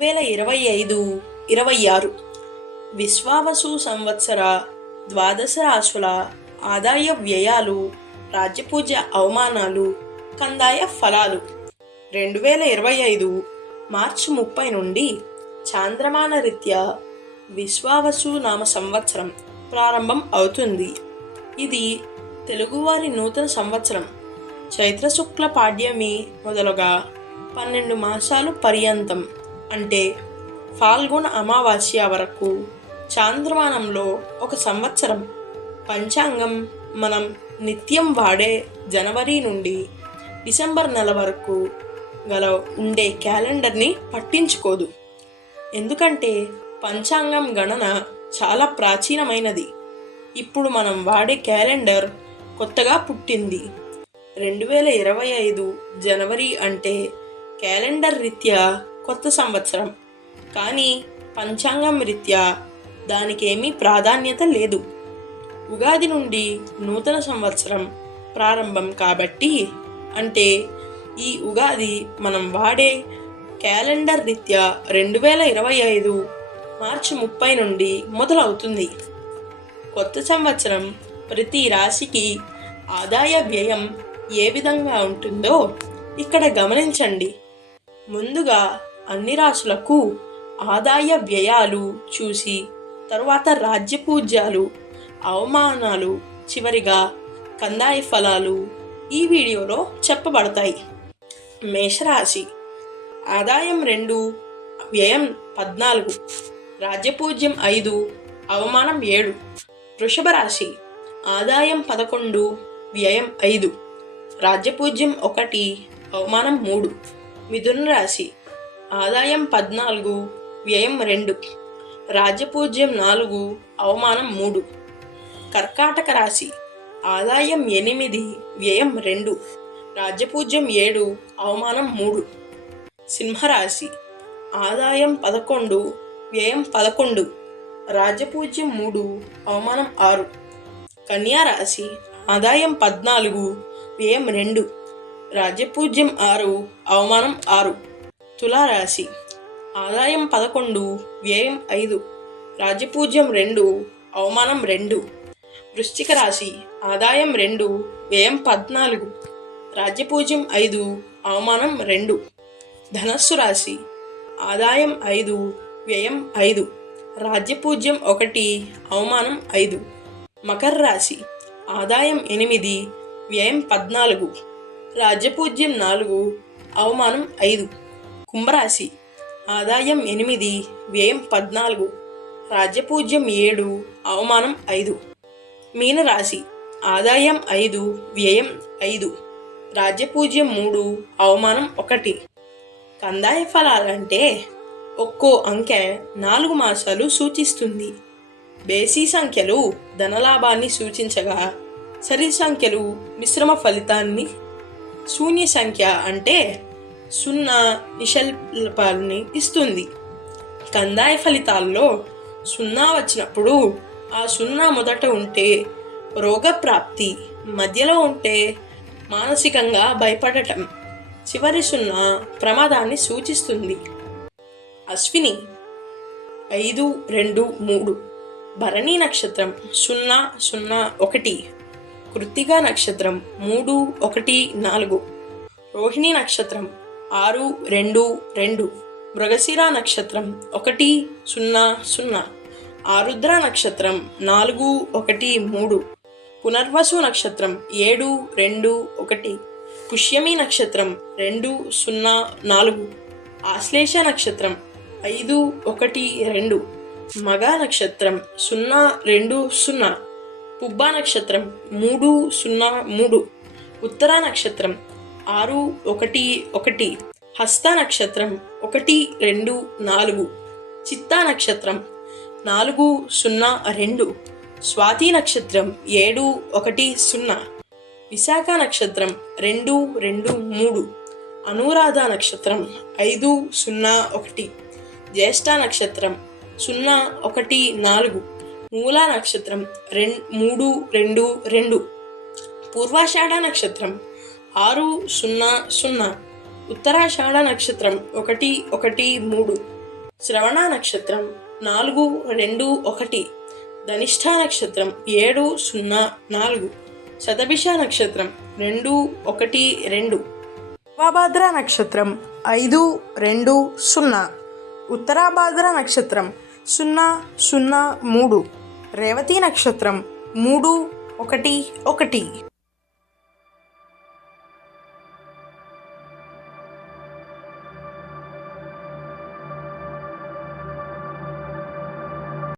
2025-26 విశ్వావసు సంవత్సర ద్వాదశ రాశుల ఆదాయ వ్యయాలు, రాజ్యపూజ్య అవమానాలు, కందాయ ఫలాలు. 2025 మార్చి 30 నుండి చాంద్రమాన రీత్యా విశ్వావసు నామ సంవత్సరం ప్రారంభం అవుతుంది. ఇది తెలుగువారి నూతన సంవత్సరం. చైత్రశుక్ల పాడ్యమి మొదలుగా 12 మాసాలు పర్యంతం, అంటే ఫాల్గుణ అమావాస్య వరకు చాంద్రమానంలో ఒక సంవత్సరం. పంచాంగం మనం నిత్యం వాడే జనవరి నుండి డిసెంబర్ నెల వరకు గల ఉండే క్యాలెండర్ని పట్టించుకోదు. ఎందుకంటే పంచాంగం గణన చాలా ప్రాచీనమైనది. ఇప్పుడు మనం వాడే క్యాలెండర్ కొత్తగా పుట్టింది. 2025 జనవరి అంటే క్యాలెండర్ రీత్యా కొత్త సంవత్సరం, కానీ పంచాంగం రీత్యా దానికేమీ ప్రాధాన్యత లేదు. ఉగాది నుండి నూతన సంవత్సరం ప్రారంభం కాబట్టి, అంటే ఈ ఉగాది మనం వాడే క్యాలెండర్ రీత్యా 2025 మార్చి 30 నుండి మొదలవుతుంది. కొత్త సంవత్సరం ప్రతి రాశికి ఆదాయ వ్యయం ఏ విధంగా ఉంటుందో ఇక్కడ గమనించండి. ముందుగా అన్ని రాశులకు ఆదాయ వ్యయాలు చూసి తరువాత రాజ్యపూజ్యాలు, అవమానాలు, చివరిగా కందాయ ఫలాలు ఈ వీడియోలో చెప్పబడతాయి. మేషరాశి ఆదాయం 2, వ్యయం 14, రాజ్యపూజ్యం 5, అవమానం 7. వృషభ రాశి ఆదాయం 11, వ్యయం 5, రాజ్యపూజ్యం 1, అవమానం 3. మిథున రాశి ఆదాయం 14, వ్యయం 2, రాజ్యపూజ్యం 4, అవమానం 3. కర్కాటక రాశి ఆదాయం 8, వ్యయం 2, రాజ్యపూజ్యం 7, అవమానం 3. సింహరాశి ఆదాయం 11, వ్యయం 11, రాజ్యపూజ్యం 3, అవమానం 6. కన్యా రాశి ఆదాయం 14, వ్యయం 2, రాజ్యపూజ్యం 6, అవమానం 6. తులారాశి ఆదాయం 11, వ్యయం 5, రాజ్యపూజ్యం 2, అవమానం 2. వృశ్చిక రాశి ఆదాయం 2, వ్యయం 14, రాజ్యపూజ్యం 5, అవమానం 2. ధనస్సు రాశి ఆదాయం 5, వ్యయం 5, రాజ్యపూజ్యం 1, అవమానం 5. మకర రాశి ఆదాయం 8, వ్యయం 14, రాజ్యపూజ్యం 4, అవమానం 5. కుంభరాశి ఆదాయం 8, వ్యయం 14, రాజ్యపూజ్యం 7, అవమానం 5. మీనరాశి ఆదాయం 5, వ్యయం 5, రాజ్యపూజ్యం 3, అవమానం 1. కందాయ ఫలాలంటే ఒక్కో అంకె 4 మాసాలు సూచిస్తుంది. బేసి సంఖ్యలు ధనలాభాన్ని సూచించగా, సరి సంఖ్యలు మిశ్రమ ఫలితాన్ని, శూన్య సంఖ్య అంటే 0 నిశల్పాన్ని ఇస్తుంది. కందాయ ఫలితాల్లో 0 వచ్చినప్పుడు ఆ 0 మొదట ఉంటే రోగప్రాప్తి, మధ్యలో ఉంటే మానసికంగా భయపడటం, చివరి 0 ప్రమాదాన్ని సూచిస్తుంది. అశ్విని 5, 2, 3, భరణి నక్షత్రం 0, 0, 1, కృత్తిక నక్షత్రం 3, 1, 4, రోహిణి నక్షత్రం 6, 2, 2, మృగశిర నక్షత్రం 1, 0, 0, ఆరుద్ర నక్షత్రం 4, 1, 3, పునర్వసు నక్షత్రం 7, 2, 1, పుష్యమి నక్షత్రం 2, 0, 4, ఆశ్లేష నక్షత్రం 5, 1, 2, మగ నక్షత్రం 0, 2, 0, పుబ్బ నక్షత్రం 3, 0, 3, ఉత్తర నక్షత్రం 6, 1, 1, హస్త నక్షత్రం 1, 2, 4, చిత్తా నక్షత్రం 4, 0, 2, స్వాతి నక్షత్రం 7, 1, 0, విశాఖ నక్షత్రం 2, 2, 3, అనురాధ నక్షత్రం 5, 0, 1, జ్యేష్ఠ నక్షత్రం 0, 1, 4, మూలా నక్షత్రం 3, 2, 2, పూర్వాషాఢ నక్షత్రం 6, 0, 0, ఉత్తరాషాఢ నక్షత్రం 1, 1, 3, శ్రవణ నక్షత్రం 4-2-1, ధనిష్ఠ నక్షత్రం 7-0-4, శతభిష నక్షత్రం 2-1-2, పూర్వభాద్ర నక్షత్రం 5-2-0, ఉత్తరాభాద్ర నక్షత్రం 0-0-3, రేవతి నక్షత్రం 3-1-1.